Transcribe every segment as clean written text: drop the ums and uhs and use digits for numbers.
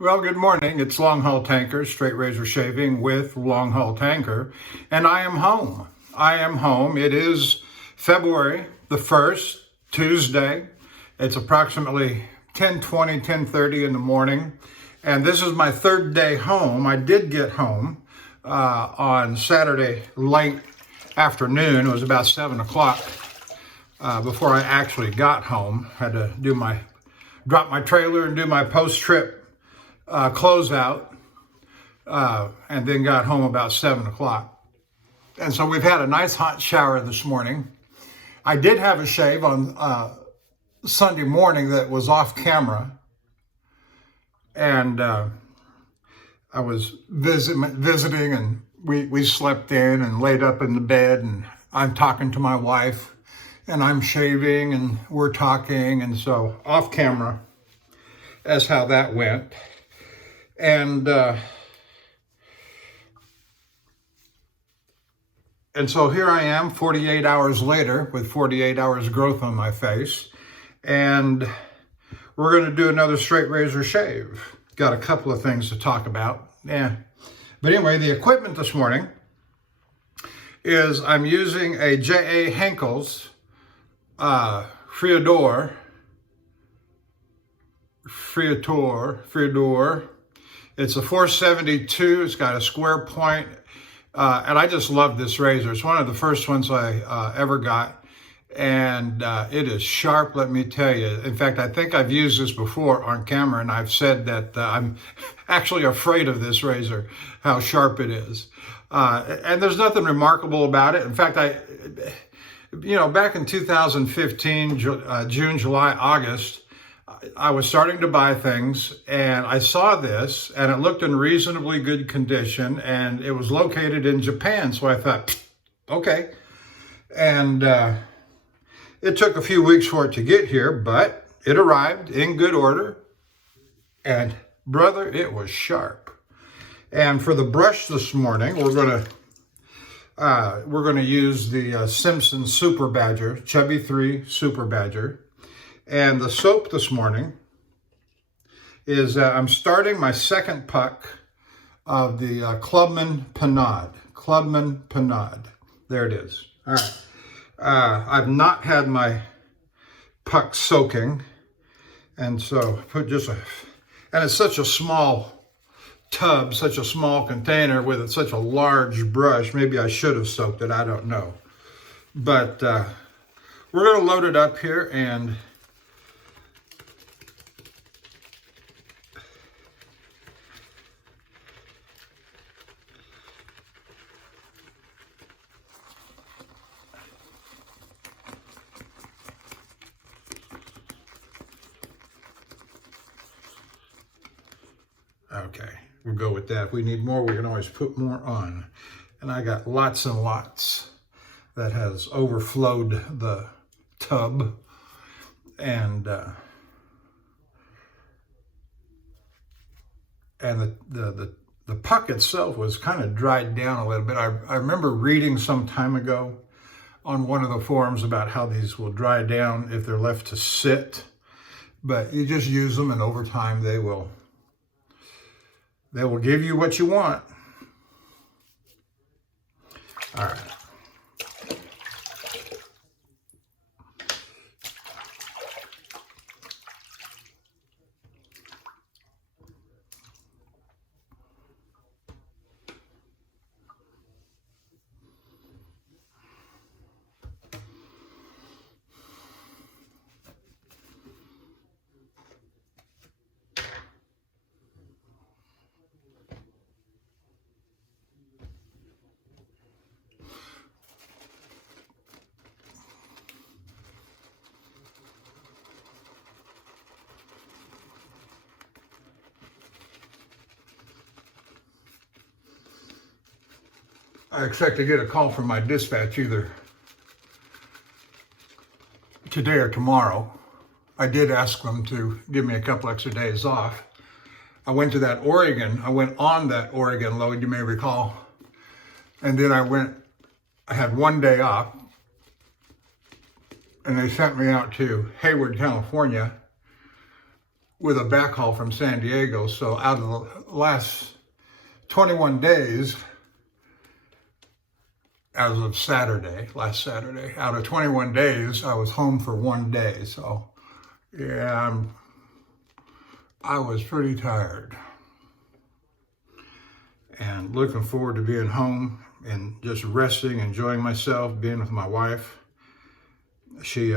Well, good morning. It's Longhaultanker, straight razor shaving with Longhaultanker, and I am home. I am home. It is February the 1st, Tuesday. It's approximately 10:20, 10:30 in the morning, and this is my third day home. I did get home on Saturday late afternoon. It was about 7 o'clock before I actually got home. Had to drop my trailer and do my post-trip closeout, and then got home about 7 o'clock. And so we've had a nice hot shower this morning. I did have a shave on Sunday morning that was off camera, and I was visiting, and we slept in and laid up in the bed, and I'm talking to my wife, and I'm shaving, and we're talking, and so off camera, that's how that went. And so here I am 48 hours later with 48 hours growth on my face. And we're going to do another straight razor shave. Got a couple of things to talk about. Yeah. But anyway, the equipment this morning is I'm using a J.A. Henckels Friodur. It's a 472. It's got a square point. And I just love this razor. It's one of the first ones I ever got. And it is sharp, let me tell you. In fact, I think I've used this before on camera, and I've said that I'm actually afraid of this razor, how sharp it is. And there's nothing remarkable about it. In fact, back in 2015, June, July, August, I was starting to buy things, and I saw this, and it looked in reasonably good condition, and it was located in Japan. So I thought, okay. And it took a few weeks for it to get here, but it arrived in good order. And brother, it was sharp. And for the brush this morning, we're gonna use the Simpson Super Badger, Chubby 3 Super Badger. And the soap this morning is I'm starting my second puck of the Clubman Pinaud. Clubman Pinaud. There it is. All right. I've not had my puck soaking, and so put and it's such a small tub, such a small container with such a large brush. Maybe I should have soaked it. I don't know. But we're going to load it up here and okay, we'll go with that. If we need more, we can always put more on. And I got lots and lots that has overflowed the tub. And the puck itself was kind of dried down a little bit. I remember reading some time ago on one of the forums about how these will dry down if they're left to sit. But you just use them, and over time they will give you what you want. All right. I expect to get a call from my dispatch either today or tomorrow. I did ask them to give me a couple extra days off. I went on that Oregon load, you may recall. And then I had one day off, and they sent me out to Hayward, California, with a backhaul from San Diego. So out of the last 21 days, as of last Saturday, out of 21 days, I was home for 1 day. So yeah, I was pretty tired and looking forward to being home and just resting, enjoying myself, being with my wife. She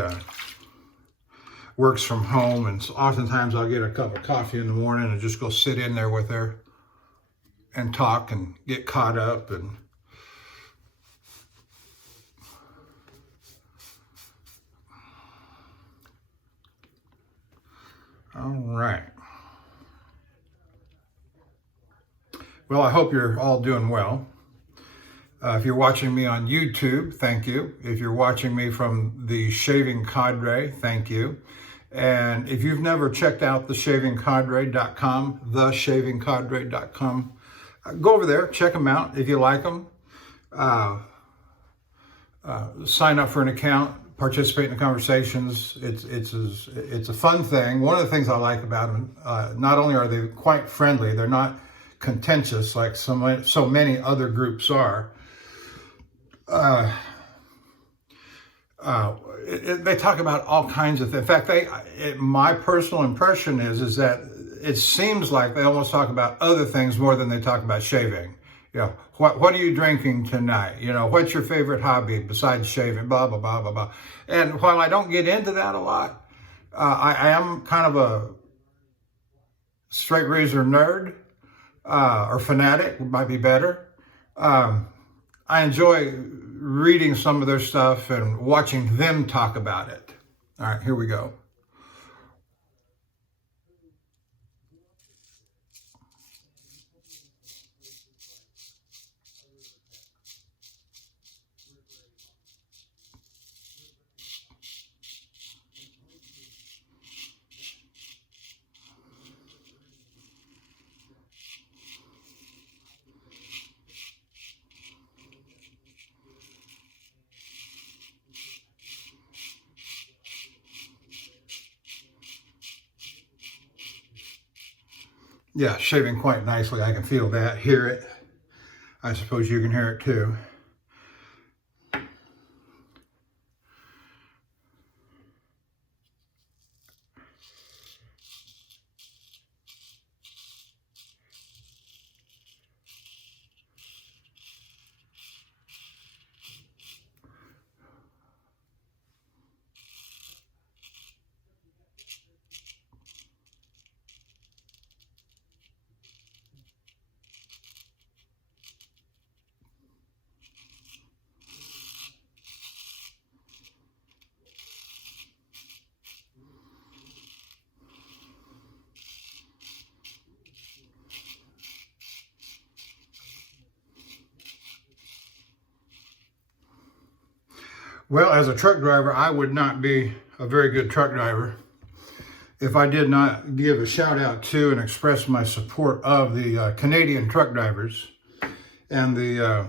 works from home, and so oftentimes I'll get a cup of coffee in the morning and just go sit in there with her and talk and get caught up. And all right. Well, I hope you're all doing well. If you're watching me on YouTube, thank you. If you're watching me from the Shaving Cadre, thank you. And if you've never checked out theshavingcadre.com, theshavingcadre.com, go over there, check them out if you like them. Sign up for an account, participate in the conversations. It's a fun thing. One of the things I like about them, not only are they quite friendly, they're not contentious like so many other groups are. They talk about all kinds of things. In fact, my personal impression is that it seems like they almost talk about other things more than they talk about shaving. You know, what are you drinking tonight? You know, what's your favorite hobby besides shaving? Blah, blah, blah, blah, blah. And while I don't get into that a lot, I am kind of a straight razor nerd, or fanatic, might be better. I enjoy reading some of their stuff and watching them talk about it. All right, here we go. Yeah, shaving quite nicely. I can feel that, hear it. I suppose you can hear it too. Well, as a truck driver, I would not be a very good truck driver if I did not give a shout out to and express my support of the Canadian truck drivers and the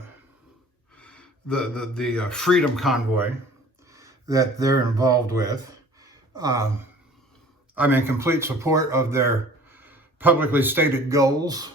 Freedom Convoy that they're involved with. I'm in complete support of their publicly stated goals.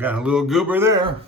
Got a little goober there.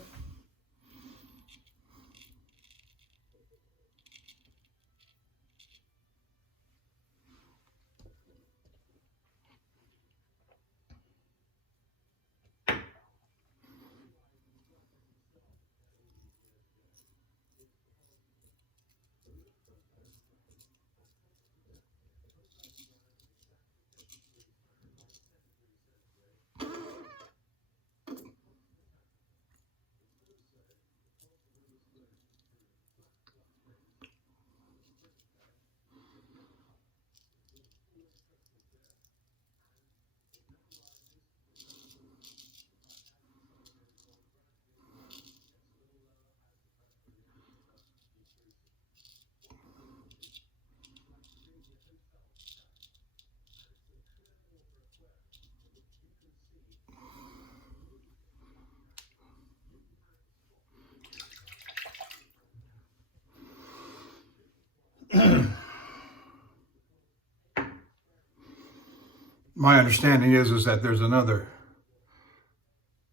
My understanding is that there's another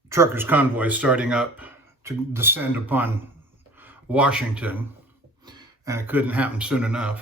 truckers convoy starting up to descend upon Washington, and it couldn't happen soon enough.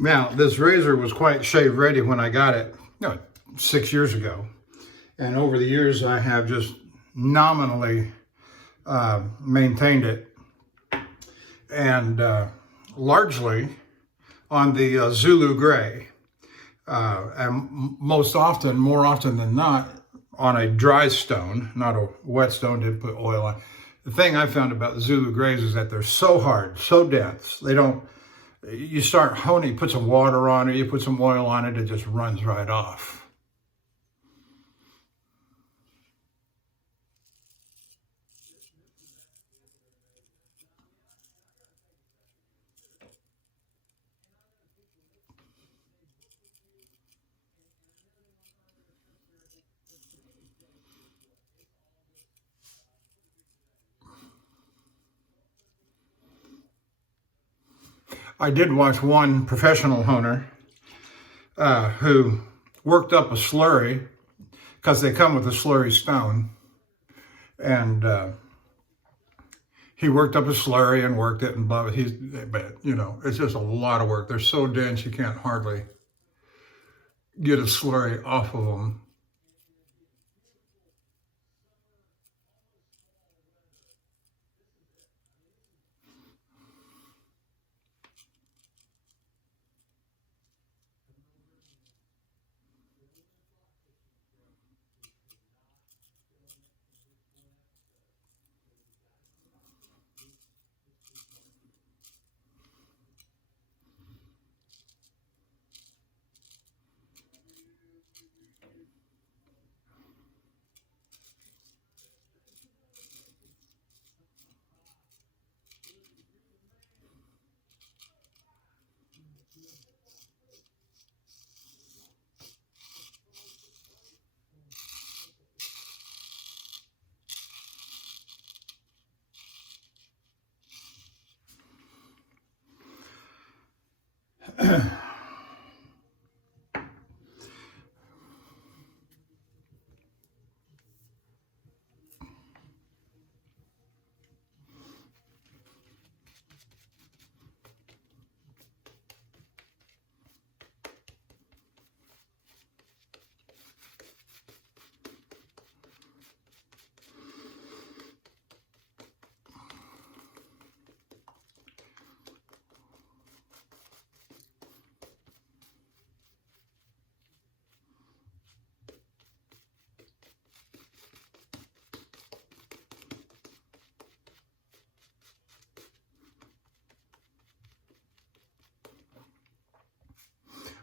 Now, this razor was quite shave ready when I got it, 6 years ago. And over the years, I have just nominally maintained it. And largely on the Zulu Gray. And more often than not, on a dry stone, not a wet stone, didn't put oil on. The thing I found about the Zulu Grays is that they're so hard, so dense. You start honing, put some water on it, you put some oil on it, it just runs right off. I did watch one professional honer who worked up a slurry, because they come with a slurry stone, and he worked up a slurry and worked it and blah. But it's just a lot of work. They're so dense you can't hardly get a slurry off of them.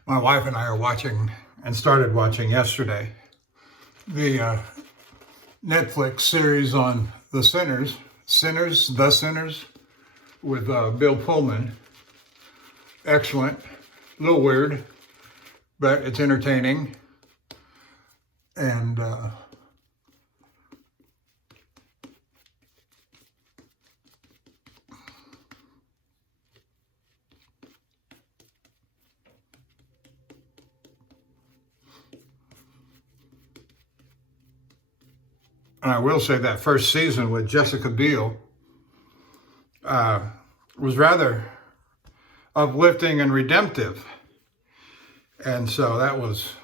My wife and I are watching, and started watching yesterday, the Netflix series on The Sinners, with Bill Pullman. Excellent. A little weird, but it's entertaining. And I will say that first season with Jessica Biel was rather uplifting and redemptive. And so that was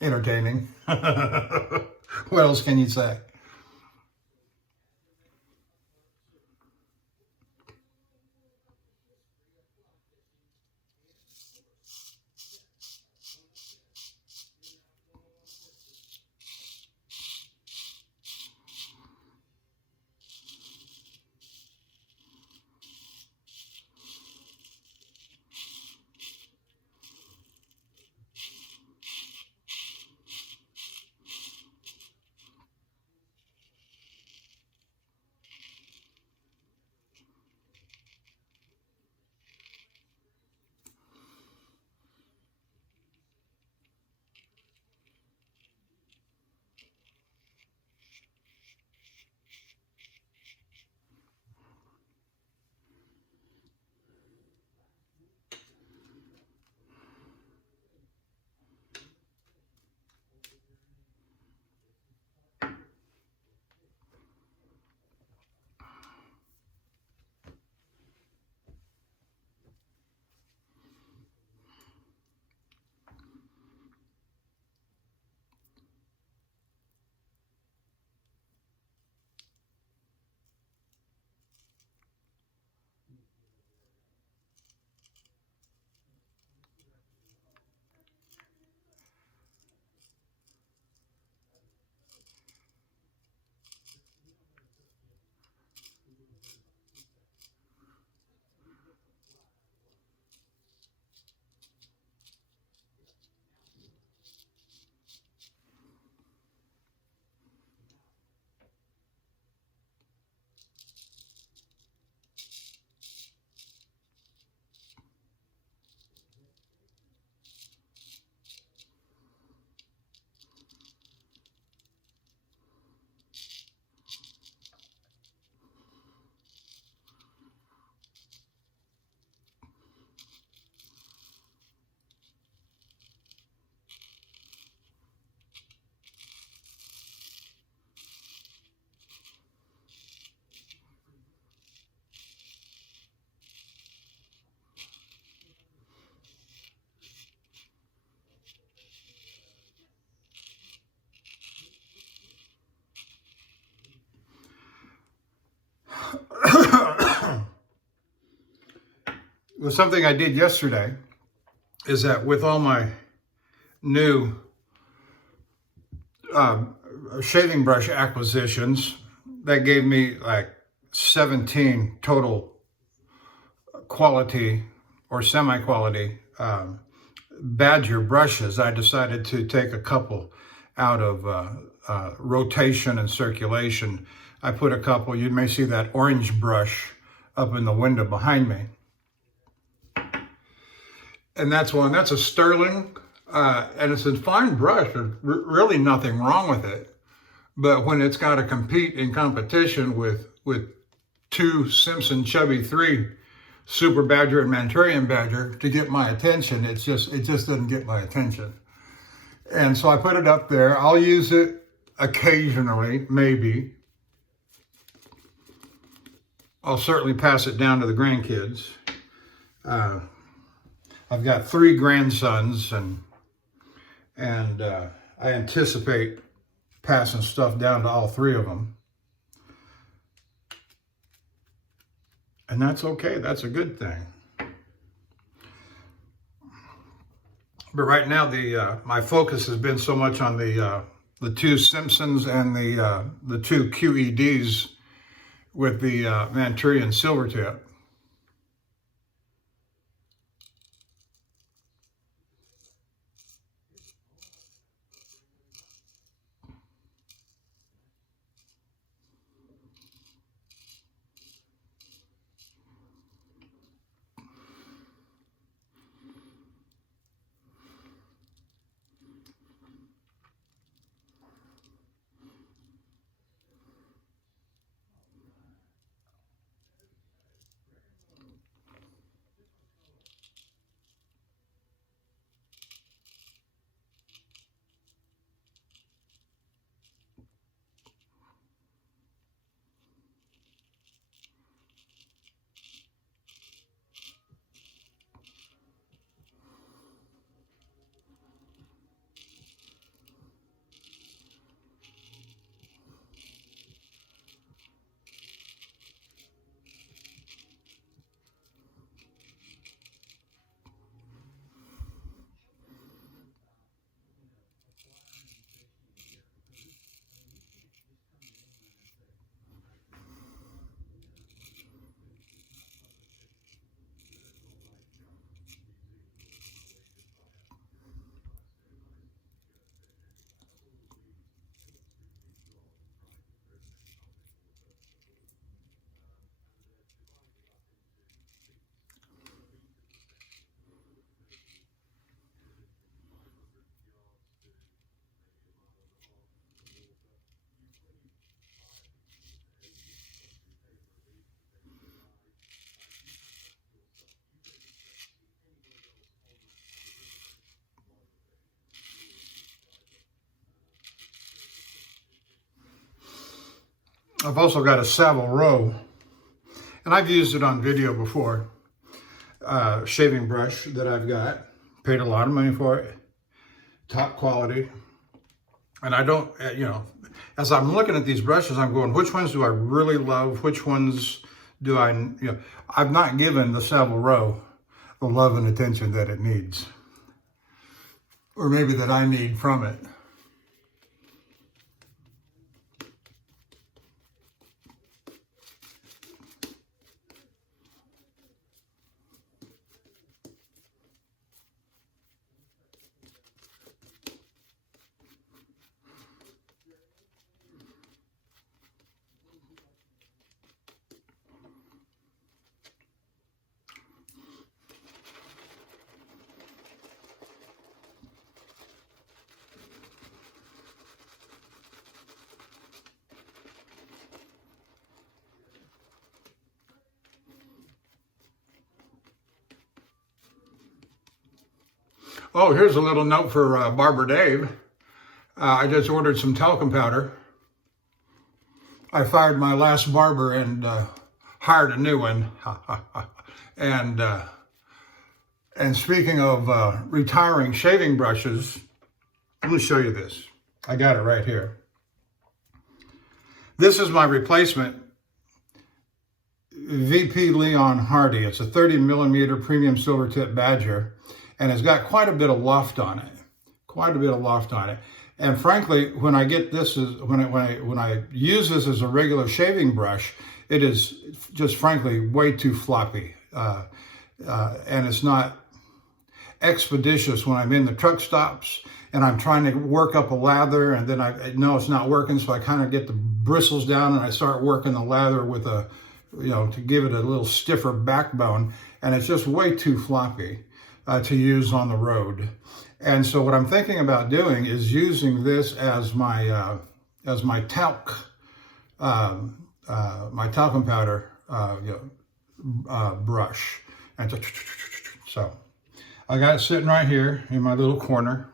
entertaining. What else can you say? Well, something I did yesterday is that with all my new shaving brush acquisitions, that gave me like 17 total quality or semi-quality Badger brushes. I decided to take a couple out of rotation and circulation. I put a couple, you may see that orange brush up in the window behind me. And that's one, that's a sterling, and it's a fine brush. There's really nothing wrong with it. But when it's got to compete in competition with two Simpson Chubby 3, Super Badger and Manchurian Badger, to get my attention, it just doesn't get my attention. And so I put it up there. I'll use it occasionally, maybe. I'll certainly pass it down to the grandkids. I've got 3 grandsons, and I anticipate passing stuff down to all 3 of them. And that's okay. That's a good thing. But right now, my focus has been so much on the 2 Simpsons and the 2 QEDs with the Manchurian Silvertip. I've also got a Savile Row, and I've used it on video before. Shaving brush that I've got. Paid a lot of money for it. Top quality. And I don't, as I'm looking at these brushes, I'm going, which ones do I really love? Which ones do I've not given the Savile Row the love and attention that it needs. Or maybe that I need from it. Oh, here's a little note for Barber Dave. I just ordered some talcum powder. I fired my last barber and hired a new one. and speaking of retiring shaving brushes, let me show you this. I got it right here. This is my replacement VP Leon Hardy. It's a 30 millimeter premium silver tip Badger, and it's got quite a bit of loft on it. And frankly, when I get this, when I use this as a regular shaving brush, it is just frankly way too floppy, and it's not expeditious when I'm in the truck stops and I'm trying to work up a lather, and then I know it's not working, so I kind of get the bristles down and I start working the lather with a, to give it a little stiffer backbone, and it's just way too floppy to use on the road. And so what I'm thinking about doing is using this as my talc, my talcum powder brush. And so I got it sitting right here in my little corner.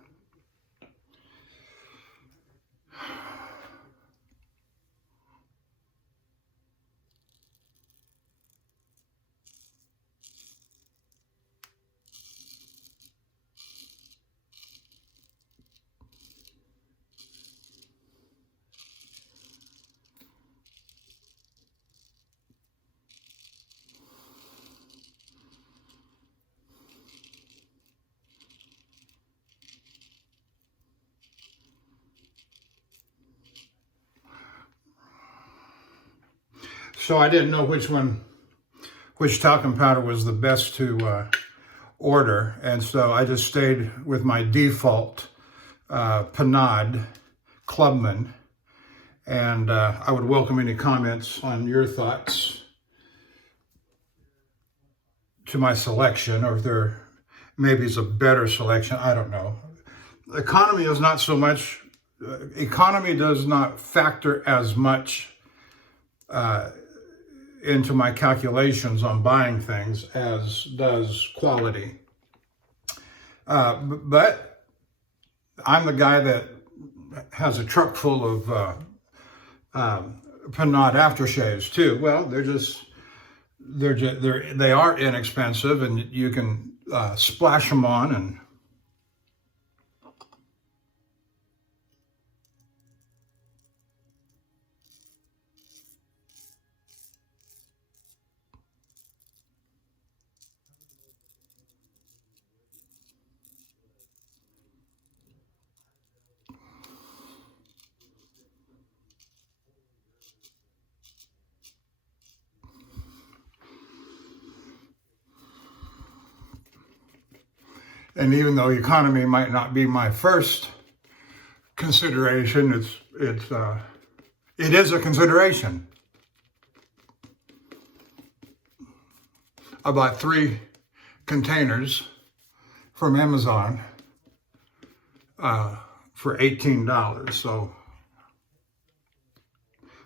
So I didn't know which talcum powder was the best to order, and so I just stayed with my default Pinaud Clubman, and I would welcome any comments on your thoughts to my selection, or if there maybe is a better selection. I don't know. Economy is not so much, economy does not factor as much into my calculations on buying things as does quality. But I'm the guy that has a truck full of Pinaud aftershaves too. Well, they are inexpensive, and you can splash them on and even though economy might not be my first consideration, it is a consideration. I bought 3 containers from Amazon for $18. So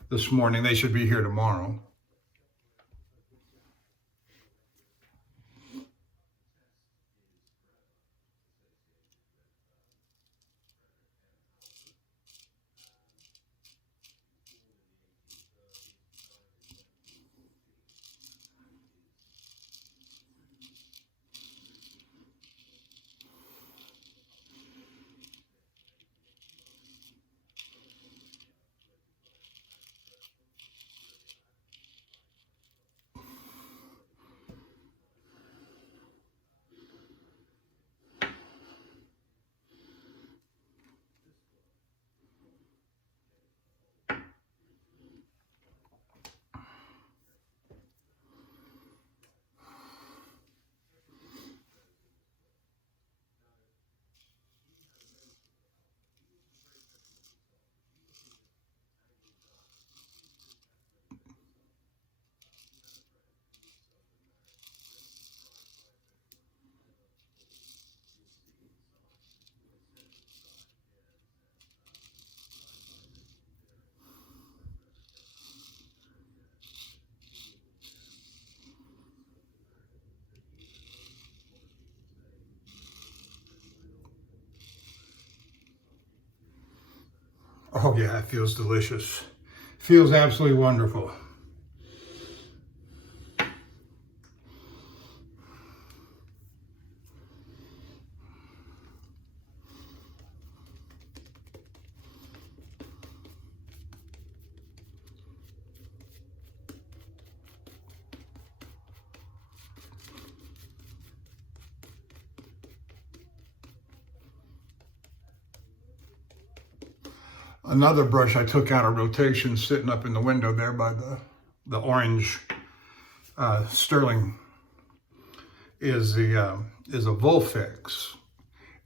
this morning, they should be here tomorrow. Oh yeah, it feels delicious. Feels absolutely wonderful. Another brush I took out of rotation sitting up in the window there by the orange sterling is a Volfix,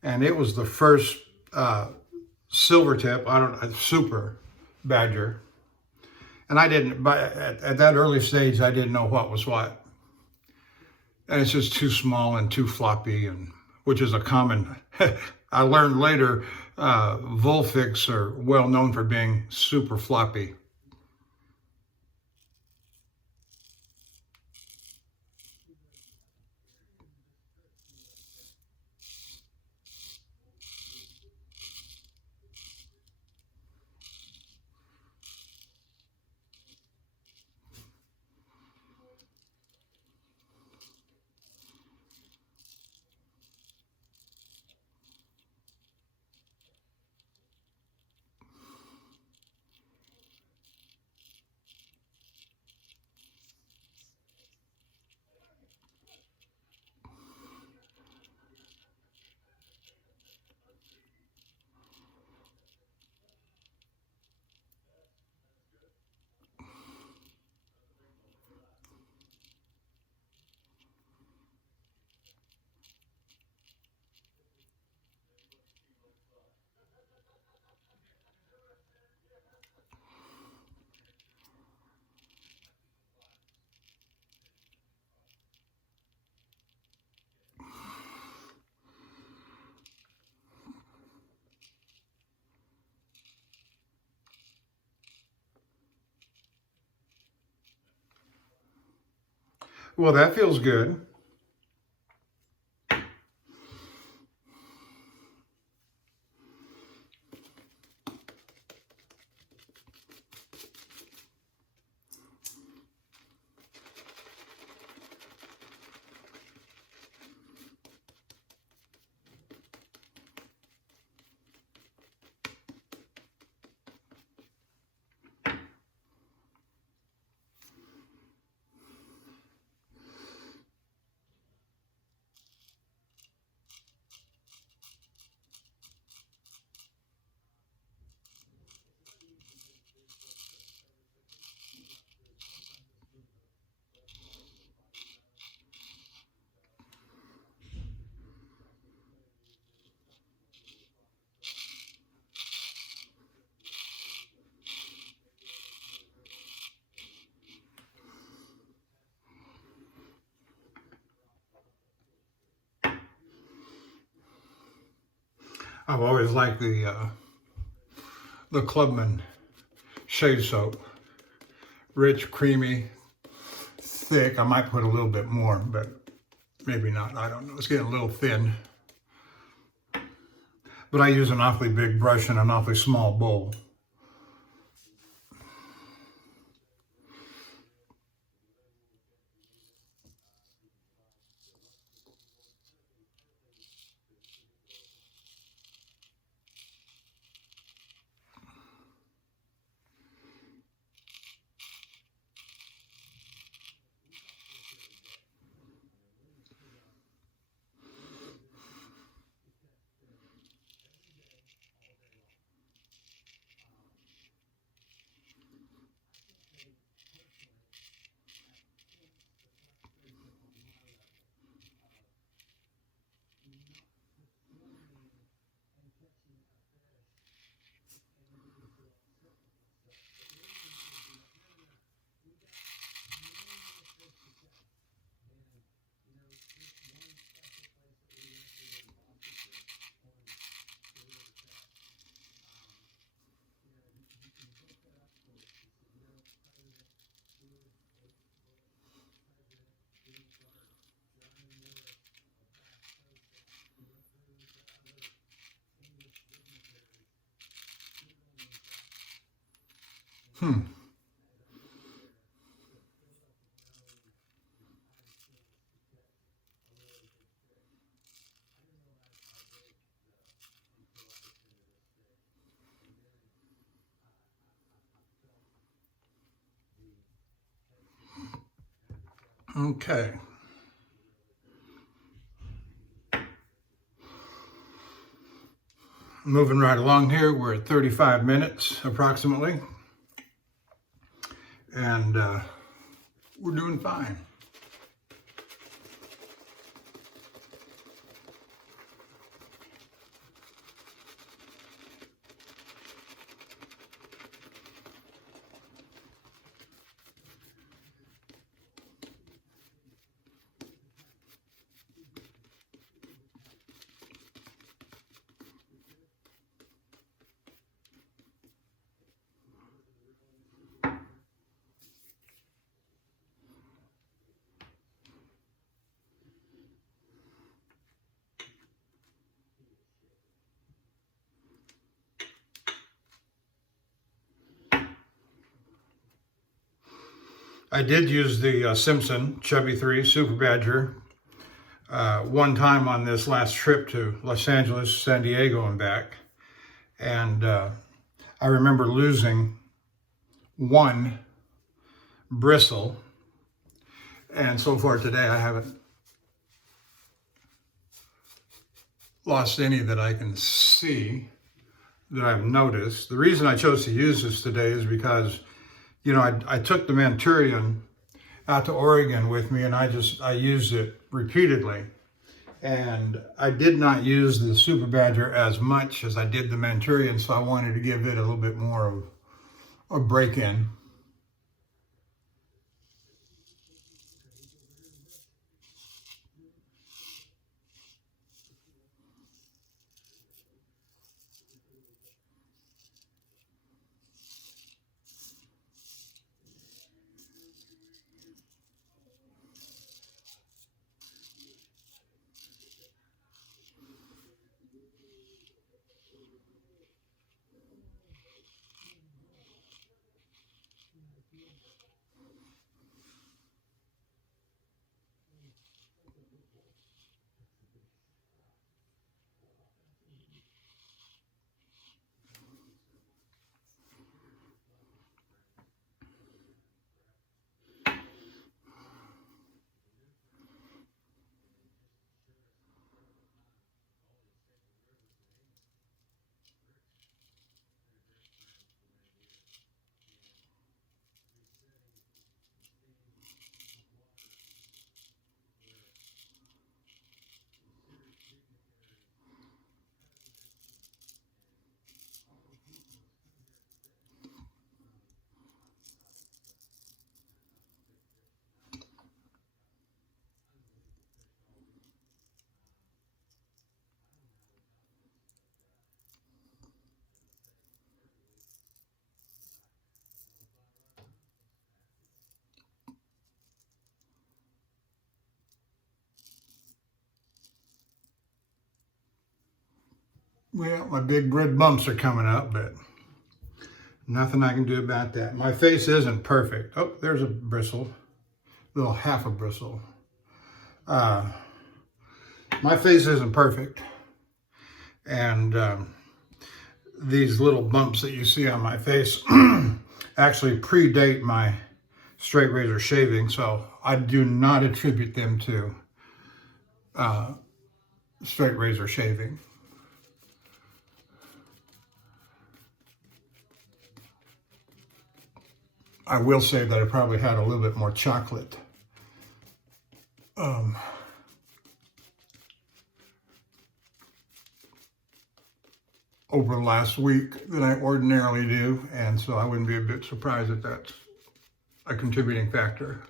and it was the first silver tip, I don't know, super badger. And I didn't, at that early stage, I didn't know what was what. And it's just too small and too floppy, and which is a common, I learned later, Volfix are well known for being super floppy. Well, that feels good. I've always liked the Clubman shave soap. Rich, creamy, thick. I might put a little bit more, but maybe not. I don't know. It's getting a little thin. But I use an awfully big brush and an awfully small bowl. Hmm. Okay. Moving right along here, we're at 35 minutes approximately, and we're doing fine. I did use the Simpson Chubby 3 Super Badger one time on this last trip to Los Angeles, San Diego, and back. And I remember losing one bristle. And so far today, I haven't lost any that I can see, that I've noticed. The reason I chose to use this today is because, you know, I took the Manchurian out to Oregon with me, and I used it repeatedly. And I did not use the Super Badger as much as I did the Manchurian, so I wanted to give it a little bit more of a break-in. Well, my big red bumps are coming up, but nothing I can do about that. My face isn't perfect. Oh, there's a bristle, little half a bristle. My face isn't perfect, and these little bumps that you see on my face actually predate my straight razor shaving, so I do not attribute them to straight razor shaving. I will say that I probably had a little bit more chocolate over the last week than I ordinarily do, and so I wouldn't be a bit surprised if that's a contributing factor.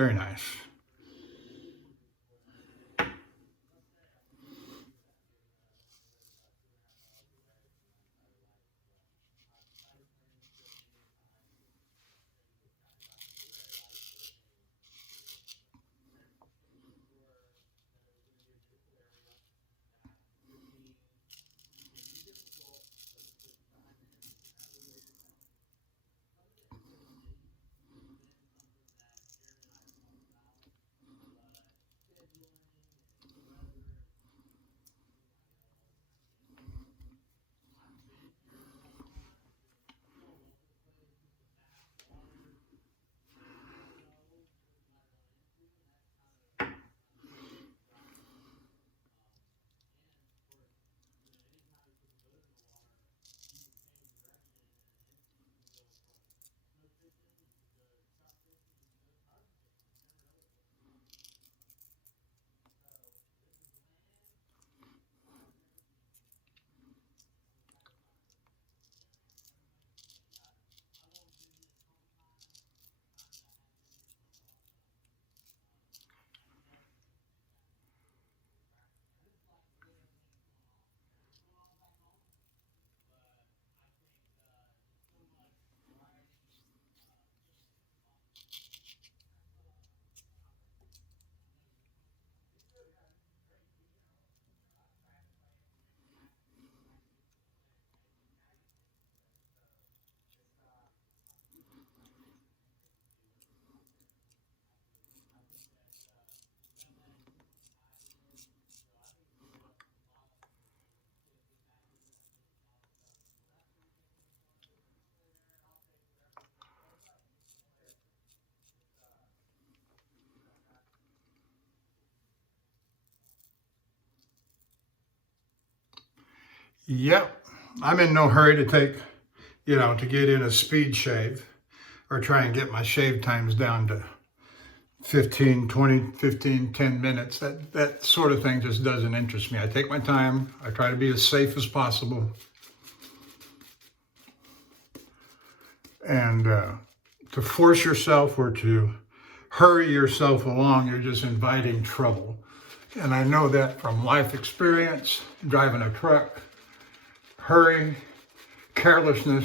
Very nice. Yep. I'm in no hurry to take, to get in a speed shave or try and get my shave times down to 15, 20, 15, 10 minutes. That sort of thing just doesn't interest me. I take my time. I try to be as safe as possible. And to force yourself or to hurry yourself along, you're just inviting trouble. And I know that from life experience, driving a truck, hurry, carelessness,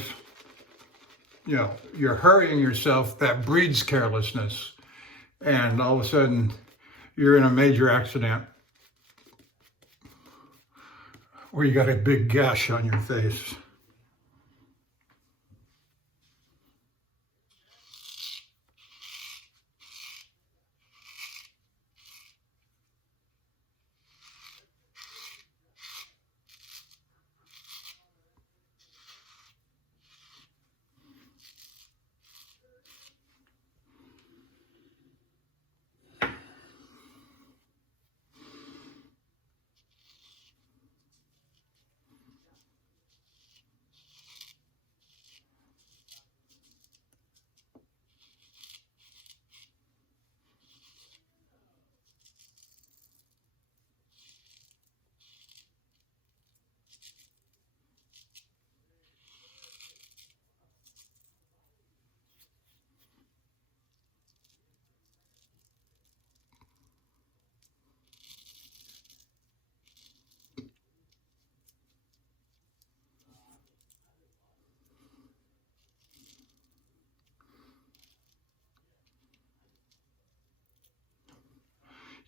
you're hurrying yourself, that breeds carelessness. And all of a sudden, you're in a major accident where you got a big gash on your face.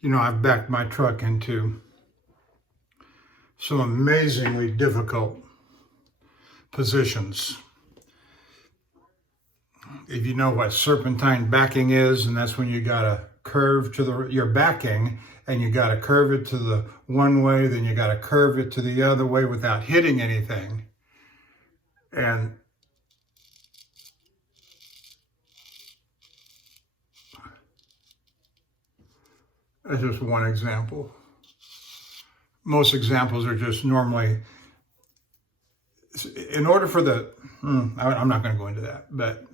I've backed my truck into some amazingly difficult positions. If you know what serpentine backing is, and that's when you got to curve to your backing, and you got to curve it to the one way, then you got to curve it to the other way without hitting anything. And that's just one example. Most examples are just normally, in order for I'm not going to go into that, but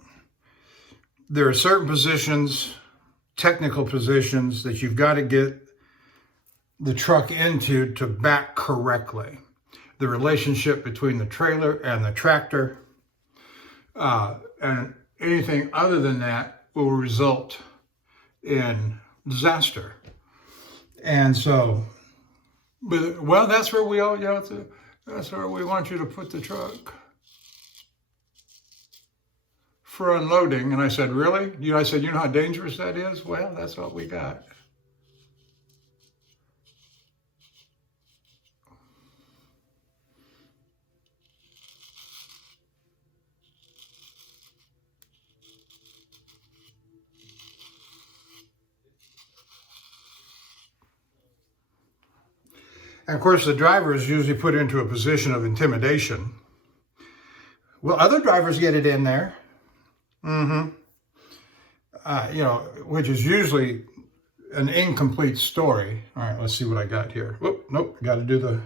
there are certain positions, technical positions, that you've got to get the truck into to back correctly. The relationship between the trailer and the tractor, and anything other than that will result in disaster. And so, well, that's where we all, that's where we want you to put the truck for unloading. And I said, really? I said, you know how dangerous that is? Well, that's what we got. And of course, the driver is usually put into a position of intimidation. Well, other drivers get it in there. Which is usually an incomplete story. All right, let's see what I got here. Whoop, nope, got to do the...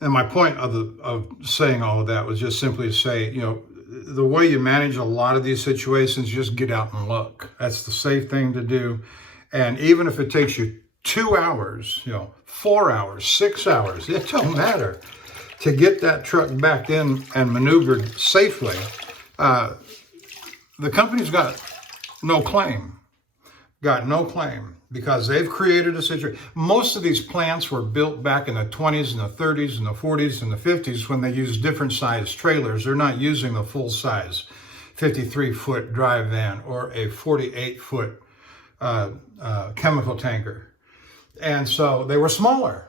And my point of saying all of that was just simply to say, the way you manage a lot of these situations, just get out and look. That's the safe thing to do. And even if it takes you 2 hours, 4 hours, 6 hours, it don't matter, to get that truck backed in and maneuvered safely, the company's got no claim. Because they've created a situation. Most of these plants were built back in the 20s and the 30s and the 40s and the 50s when they used different size trailers. They're not using the full size 53-foot drive van or a 48-foot chemical tanker. And so they were smaller,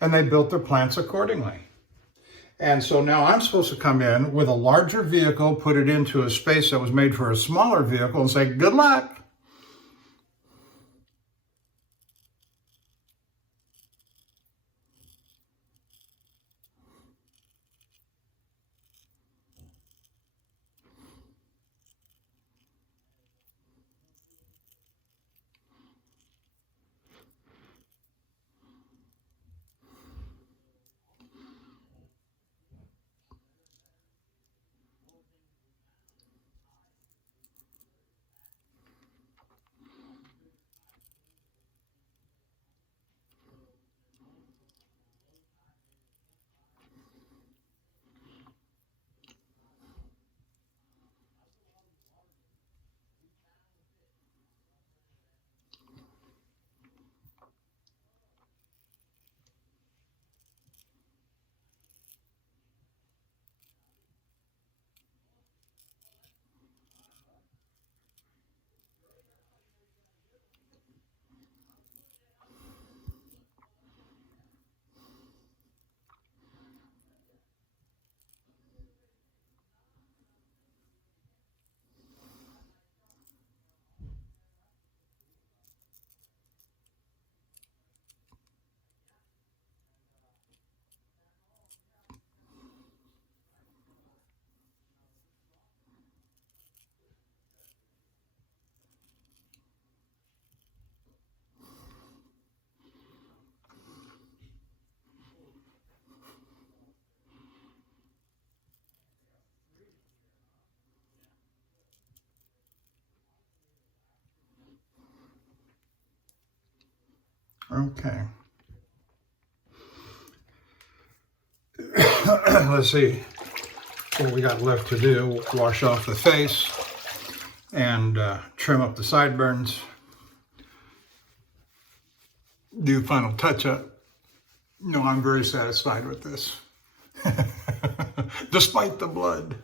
and they built their plants accordingly. And so now I'm supposed to come in with a larger vehicle, put it into a space that was made for a smaller vehicle, and say, good luck. Okay. Let's see what we got left to do. Wash off the face and trim up the sideburns. Do final touch-up. No, I'm very satisfied with this. Despite the blood.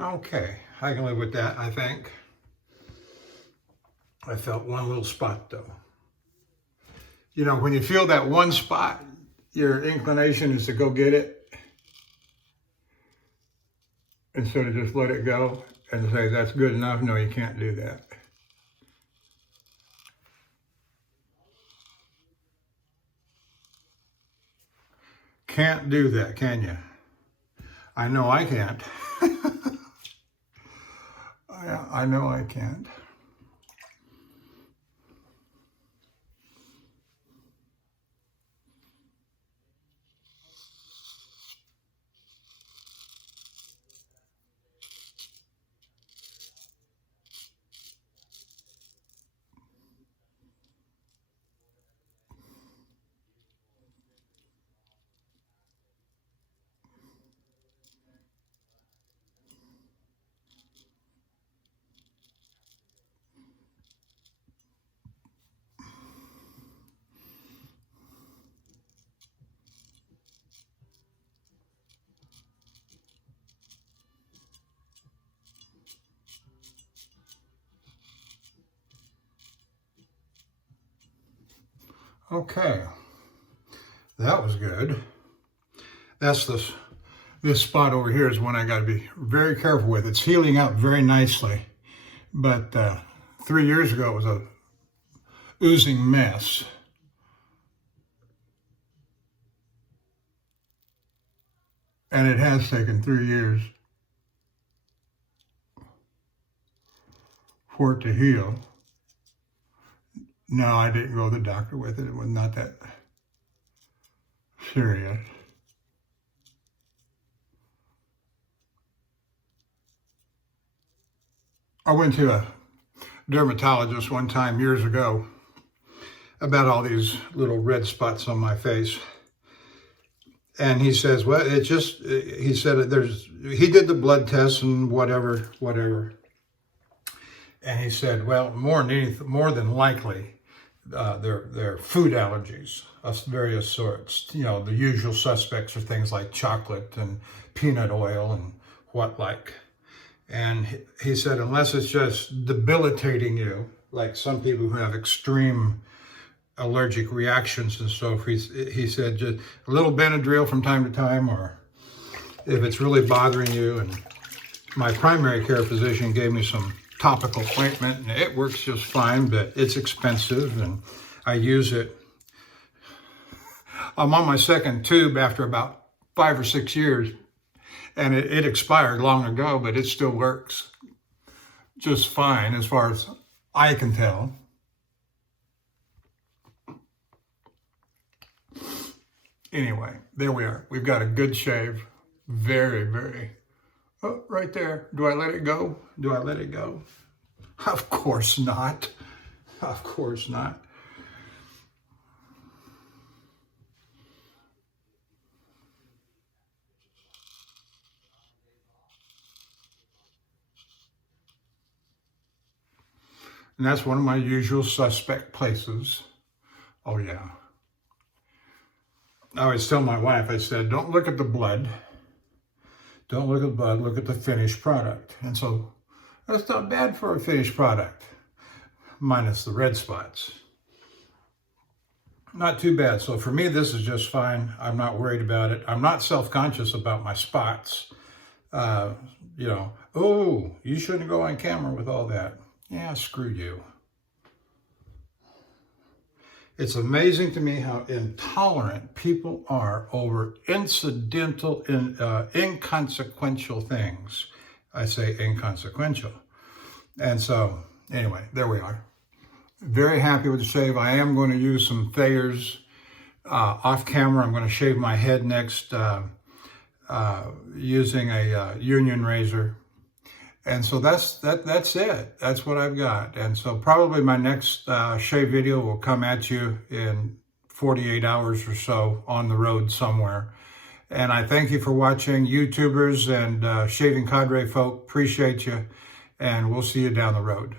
Okay, I can live with that, I think. I felt one little spot though. You know, when you feel that one spot, your inclination is to go get it instead of just let it go and say, that's good enough. No, you can't do that. Can't do that, can you? I know I can't. I know I can't. Okay, that was good. That's this spot over here is one I got to be very careful with. It's healing up very nicely, but 3 years ago it was a oozing mess. And it has taken 3 years for it to heal. No, I didn't go to the doctor with it. It was not that serious. I went to a dermatologist one time years ago about all these little red spots on my face. And he says, well, it just, he said, he did the blood tests and whatever. And he said, well, more than likely, they're food allergies of various sorts. You know, the usual suspects are things like chocolate and peanut oil and what like. And he said, unless it's just debilitating you, like some people who have extreme allergic reactions and stuff, he said just a little Benadryl from time to time, or if it's really bothering you. And my primary care physician gave me some topical ointment, and it works just fine, but it's expensive, and I use it. I'm on my second tube after about 5 or 6 years, and it expired long ago, but it still works just fine as far as I can tell. Anyway, there we are. We've got a good shave. Very, very. Oh, right there. Do I let it go? Do I let it go? Of course not. Of course not. And that's one of my usual suspect places. Oh, yeah. I always tell my wife, I said, don't look at the blood. Don't look at the blood, look at the finished product. And so that's not bad for a finished product, minus the red spots. Not too bad. So for me, this is just fine. I'm not worried about it. I'm not self-conscious about my spots. You know, oh, you shouldn't go on camera with all that. Yeah, screw you. It's amazing to me how intolerant people are over incidental, inconsequential things. I say inconsequential. And so, anyway, there we are. Very happy with the shave. I am going to use some Thayers off camera. I'm going to shave my head next using a union razor. And so that's it. That's what I've got. And so probably my next shave video will come at you in 48 hours or so on the road somewhere. And I thank you for watching, YouTubers and shaving cadre folk. Appreciate you. And we'll see you down the road.